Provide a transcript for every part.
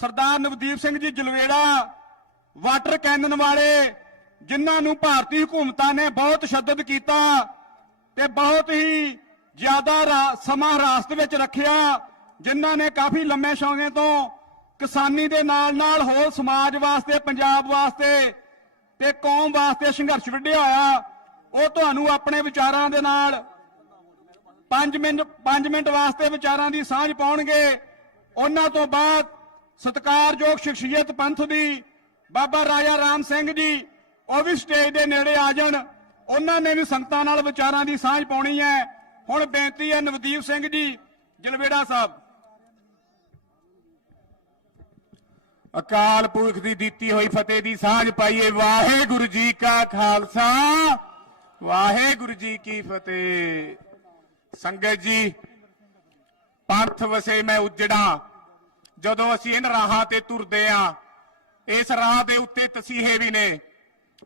ਸਰਦਾਰ Navdeep Singh ji Jalvera, water Canon ਵਾਲੇ, ਜਿਨ੍ਹਾਂ ਨੂੰ ਭਾਰਤੀ ਹਕੂਮਤਾਂ ਨੇ ਬਹੁਤ ਤਸ਼ੱਦਦ ਕੀਤਾ ਤੇ ਬਹੁਤ ਹੀ ਜ਼ਿਆਦਾ ਰਾ- ਸਮਾਂ ਹਿਰਾਸਤ ਵਿੱਚ ਰੱਖਿਆ, ਜਿਨ੍ਹਾਂ ਨੇ ਕਾਫੀ ਲੰਮੇ ਸਮੇਂ ਤੋਂ ਕਿਸਾਨੀ ਦੇ ਨਾਲ ਨਾਲ ਹੋਰ ਸਮਾਜ ਵਾਸਤੇ, ਪੰਜਾਬ ਵਾਸਤੇ ਤੇ ਕੌਮ ਵਾਸਤੇ ਸੰਘਰਸ਼ ਵਿੱਢਿਆ ਹੋਇਆ, ਉਹ ਤੁਹਾਨੂੰ ਆਪਣੇ ਵਿਚਾਰਾਂ ਦੇ ਨਾਲ 5 ਮਿੰਟ 5 ਮਿੰਟ ਵਾਸਤੇ ਵਿਚਾਰਾਂ ਦੀ ਸਾਂਝ ਪਾਉਣਗੇ। ਉਹਨਾਂ ਤੋਂ ਬਾਅਦ ਸਤਿਕਾਰਯੋਗ ਸ਼ਖਸੀਅਤ ਪੰਥ ਦੀ, ਬਾਬਾ ਰਾਜਾ ਰਾਮ ਸਿੰਘ ਜੀ, ਉਹ ਵੀ ਸਟੇਜ ਦੇ ਨੇੜੇ ਆ ਜਾਣ। ਉਹਨਾਂ ਨੇ ਵੀ ਸੰਗਤਾਂ ਨਾਲ ਵਿਚਾਰਾਂ ਦੀ ਸਾਂਝ ਪਾਉਣੀ ਹੈ। ਹੁਣ ਬੇਨਤੀ ਹੈ ਨਵਦੀਪ ਸਿੰਘ ਜੀ, ਜਲਵੇੜਾ ਸਾਹਿਬ। ਅਕਾਲ ਪੁਰਖ ਦੀ ਦਿੱਤੀ ਹੋਈ ਫਤਿਹ ਦੀ ਸਾਂਝ ਪਾਈਏ। ਵਾਹਿਗੁਰੂ ਜੀ ਕਾ ਖਾਲਸਾ। ਵਾਹਿਗੁਰੂ ਜੀ ਕੀ ਫਤਿਹ। ਸੰਗਤ ਜੀ, ਪੰਥ ਵਸੇ ਮੈਂ ਉਜੜਾ। ਜਦੋਂ ਅਸੀਂ ਇਹਨਾਂ ਰਾਹਾਂ ਤੇ ਤੁਰਦੇ ਆ, ਇਸ ਰਾਹ ਦੇ ਉੱਤੇ ਤਸੀਹੇ ਵੀ ਨੇ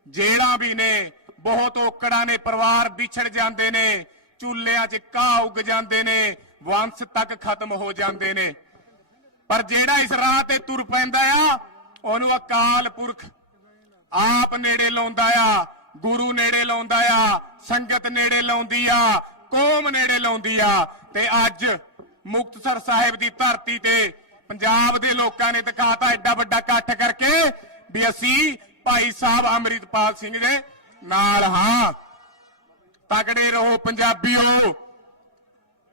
ਜੇੜਾਂ ਵੀ ਨੇ, ਬਹੁਤ ਔਕੜਾਂ ਨੇ, ਪਰਿਵਾਰ ਵਿਛੜ ਜਾਂਦੇ ਨੇ, ਚੁੱਲ੍ਹਿਆਂ 'ਚ ਘਾਹ ਉੱਗ ਜਾਂਦੇ ਨੇ, ਵੰਸ਼ ਤੱਕ ਖਤਮ ਹੋ ਜਾਂਦੇ ਨੇ। ਪਰ ਜਿਹੜਾ ਇਸ ਰਾਹ ਤੇ ਤੁਰ ਪੈਂਦਾ ਆ, ਉਹਨੂੰ ਅਕਾਲ ਪੁਰਖ ਆਪ ਨੇੜੇ ਲਾਉਂਦਾ ਆ, ਗੁਰੂ ਨੇੜੇ ਲਾਉਂਦਾ ਆ, ਸੰਗਤ ਨੇੜੇ ਲਾਉਂਦੀ ਆ, ਕੌਮ ਨੇੜੇ ਲਾਉਂਦੀ ਆ। ਤੇ ਅੱਜ ਮੁਕਤਸਰ ਸਾਹਿਬ ਦੀ ਧਰਤੀ ਤੇ ਪੰਜਾਬ ਦੇ ਲੋਕਾਂ ਨੇ ਦਿਖਾਤਾ ਐਡਾ ਵੱਡਾ ਇਕੱਠ ਕਰਕੇ ਵੀ ਅਸੀਂ ਭਾਈ ਸਾਹਿਬ ਅੰਮ੍ਰਿਤਪਾਲ ਸਿੰਘ ਦੇ ਨਾਲ ਹਾਂ। ਤਕੜੇ ਰਹੋ ਪੰਜਾਬੀਓ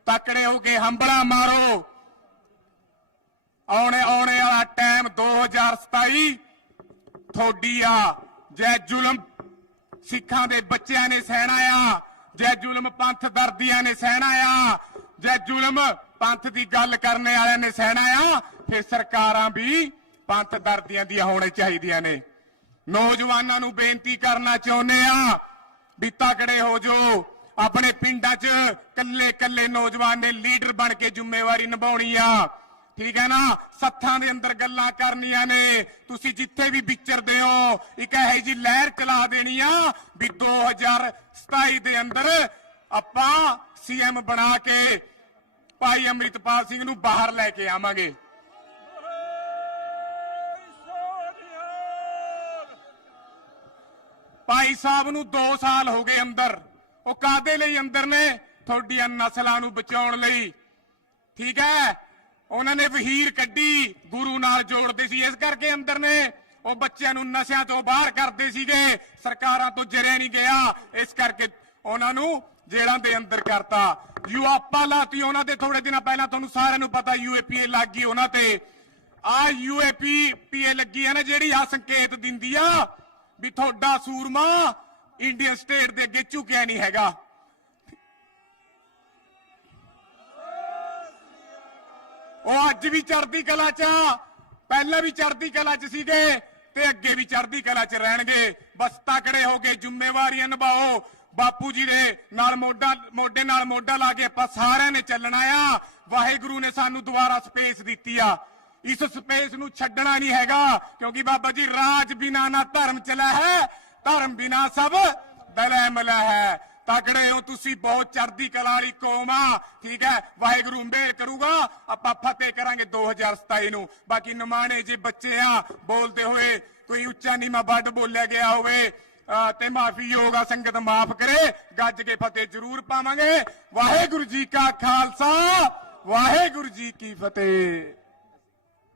ਤਕੜੇ ਹੋ ਕੇ ਹੰਬਲਾ ਮਾਰੋ। ਆਉਣੇ ਆਉਣੇ ਵਾਲਾ ਟਾਈਮ 2027 ਥੋੜੀ ਆ ਜੈ ਜ਼ੁਲਮ। ਸਿੱਖਾਂ ਦੇ ਬੱਚਿਆਂ ਨੇ ਸਹਿਣਾ ਆ। ਜੈ ਜ਼ੁਲਮ ਪੰਥ ਦਰਦੀਆਂ ਨੇ ਸਹਿਣਾ ਆ। ਜੈ ਜ਼ੁਲਮ ਪੰਥ ਦੀ ਗੱਲ ਕਰਨ ਵਾਲਿਆਂ ਨੇ ਸਹਿਣਾ ਆ, ਫਿਰ ਸਰਕਾਰਾਂ ਵੀ ਪੰਥ ਦਰਦੀਆਂ ਦੀਆਂ ਹੋਣੇ ਚਾਹੀਦੀਆਂ ਨੇ। ਨੌਜਵਾਨਾਂ ਨੂੰ ਬੇਨਤੀ ਕਰਨਾ ਚਾਹੁੰਦੇ ਆ ਵੀ ਤਕੜੇ ਹੋ ਜੋ ਆਪਣੇ ਪਿੰਡਾਂ 'ਚ ਕੱਲੇ ਕੱਲੇ ਨੌਜਵਾਨ ਨੇ ਲੀਡਰ ਬਣ ਕੇ ਜ਼ਿੰਮੇਵਾਰੀ ਨਿਭਾਉਣੀ ਆ। ਠੀਕ ਹੈ ਨਾ? ਸੱਥਾਂ ਦੇ ਅੰਦਰ ਗੱਲਾਂ ਕਰਨੀਆਂ ਨੇ। ਤੁਸੀਂ ਜਿੱਥੇ ਵੀ ਵਿਚਰਦੇ ਹੋ, ਇੱਕ ਇਹੋ ਜੀ ਲਹਿਰ ਚਲਾ ਦੇਣੀ ਆ ਵੀ 2027 ਦੇ ਅੰਦਰ ਆਪਾਂ ਸੀਐਮ ਬਣਾ ਕੇ ਭਾਈ ਅੰਮ੍ਰਿਤਪਾਲ ਸਿੰਘ ਨੂੰ ਬਾਹਰ ਲੈ ਕੇ ਆਵਾਂਗੇ। ਭਾਈ ਸਾਹਿਬ ਨੂੰ 2 ਸਾਲ ਹੋ ਗਏ ਅੰਦਰ। ਉਹ ਕਾਦੇ ਲਈ ਅੰਦਰ ਨੇ? ਤੁਹਾਡੀਆਂ ਨਸਲਾਂ ਨੂੰ ਬਚਾਉਣ ਲਈ। ਠੀਕ ਹੈ? ਉਹਨਾਂ ਨੇ ਵਹੀਰ ਕੱਢੀ, ਗੁਰੂ ਨਾਲ ਜੋੜਦੇ ਸੀ। ਇਸ ਕਰਕੇ ਅੰਦਰ ਨੇ। ਉਹ ਬੱਚਿਆਂ ਨੂੰ ਨਸ਼ਿਆਂ ਤੋਂ ਬਾਹਰ ਕਰਦੇ ਸੀਗੇ। ਸਰਕਾਰਾਂ ਤੋਂ ਜਰਿਆ ਨਹੀਂ ਗਿਆ। ਇਸ ਕਰਕੇ ਉਹਨਾਂ ਨੂੰ ਜੇਲ੍ਹਾਂ ਦੇ ਅੰਦਰ ਕਰਤਾ। ਯੂਆਪਾ ਲਾਤੀ ਉਹਨਾਂ ਦੇ ਥੋੜੇ ਦਿਨਾਂ ਪਹਿਲਾਂ ਤੁਹਾਨੂੰ ਸਾਰਿਆਂ ਨੂੰ ਪਤਾ ਯੂਏਪੀਏ ਲੱਗ ਗਈ ਉਹਨਾਂ ਤੇ। ਆ ਯੂਏਪੀ ਪੀਏ ਲੱਗੀ ਹੈ ਨਾ ਜਿਹੜੀ ਆ ਸੰਕੇਤ ਦਿੰਦੀ ਆ ਵੀ ਤੁਹਾਡਾ ਸੂਰਮਾ ਇੰਡੀਅਨ ਸਟੇਟ ਦੇ ਅੱਗੇ ਝੁਕਿਆ ਨਹੀਂ ਹੈਗਾ। ਉਹ ਅੱਜ ਵੀ ਚੜ੍ਹਦੀ ਕਲਾ 'ਚ ਆ, ਪਹਿਲਾਂ ਵੀ ਚੜ੍ਹਦੀ ਕਲਾ 'ਚ ਸੀਗੇ ਤੇ ਅੱਗੇ ਵੀ ਚੜ੍ਹਦੀ ਕਲਾ 'ਚ ਰਹਿਣਗੇ। ਬਸ ਤਕੜੇ ਹੋ ਕੇ ਜ਼ਿੰਮੇਵਾਰੀਆਂ ਨਿਭਾਓ। ਬਾਪੂ ਜੀ ਦੇ ਨਾਲ ਮੋਢਾ, ਮੋਢੇ ਨਾਲ ਮੋਢਾ ਲਾ ਕੇ ਆਪਾਂ ਸਾਰਿਆਂ ਨੇ ਚੱਲਣਾ ਆ। ਵਾਹਿਗੁਰੂ ਨੇ ਸਾਨੂੰ ਦੁਬਾਰਾ ਸਪੇਸ ਦਿੱਤੀ ਆ। ਇਸ ਸਪੇਸ ਨੂੰ ਛੱਡਣਾ ਨਹੀਂ ਹੈਗਾ, ਕਿਉਂਕਿ ਬਾਬਾ ਜੀ ਰਾਜ ਬਿਨਾ ਨਾ ਧਰਮ ਚਲਾ ਹੈ, ਧਰਮ ਬਿਨਾ ਸਭ ਦਲੇ ਮਲਾ ਹੈ। ਤਕੜੇ ਹੋ ਤੁਸੀਂ, ਬਹੁਤ ਚੜ੍ਹਦੀ ਕਲਾ ਵਾਲੀ ਕੌਮ ਆ। ਠੀਕ ਹੈ, ਵਾਹਿਗੁਰੂ ਮੇਰ ਕਰੂਗਾ, ਆਪਾਂ ਫਤਿਹ ਕਰਾਂਗੇ 2027 ਨੂੰ। ਬਾਕੀ ਨਮਾਣੇ ਜੇ ਬੱਚੇ ਆ, ਬੋਲਦੇ ਹੋਏ, ਕੋਈ ਉੱਚਾ ਨੀਵਾਂ ਵੱਡ ਬੋਲਿਆ ਗਿਆ ਹੋਵੇ ਤੇ ਮਾਫੀ ਹੋਗਾ ਸੰਗਤ ਮਾਫ ਕਰੇ, ਗੱਜ ਕੇ ਫਤਿਹ ਜ਼ਰੂਰ ਪਾਵਾਂਗੇ। ਵਾਹਿਗੁਰੂ ਜੀ ਕਾ ਖਾਲਸਾ, ਵਾਹਿਗੁਰੂ ਜੀ ਕੀ ਫਤਿਹ।